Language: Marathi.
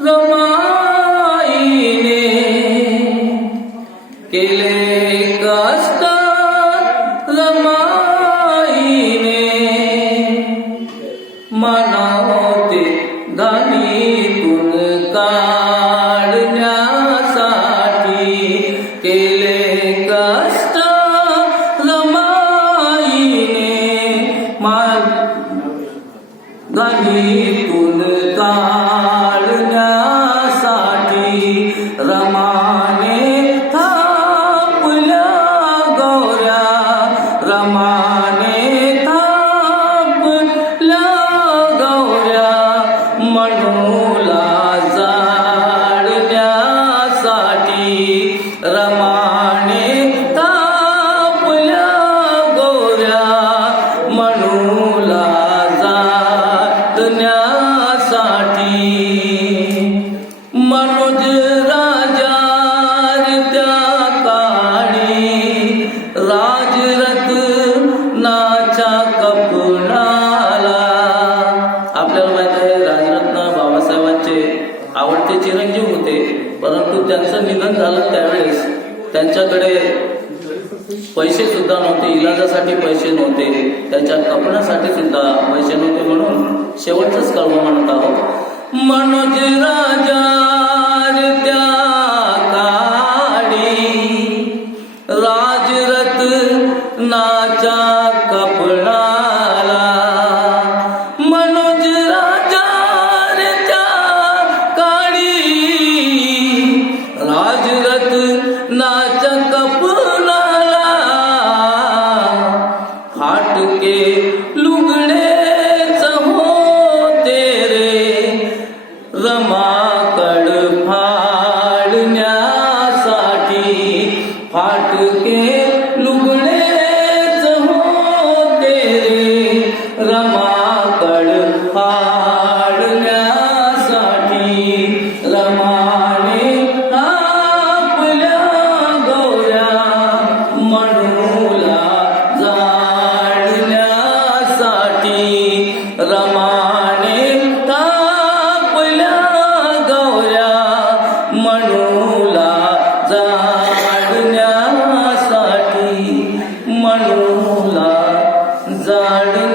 जमाईने केले कष्ट जमाईने. मनावते धनीतून काढण्यासाठी केले कष्ट जमाईने. मा- गणितून का राजा त्या काळी राजरथ आपल्याला माहीत आहे राजरत्न बाबासाहेबांचे आवडते चिरंजीव होते परंतु त्यांचं निधन झालं त्यावेळेस. त्यांच्याकडे पैसे सुद्धा नव्हते इलाजासाठी पैसे नव्हते त्याच्या कपड्यासाठी सुद्धा पैसे नव्हते म्हणून शेवटचंच कळवं म्हणत आहोत. मनोज राजा नाच्या कपडाला. मनोज राजाच्या काळी राजरथ नाच्या कपडाला फाटके लुगडे होते रे. रमाकड फाडण्यासाठी फाटके करण्यासाठी मनोला जाण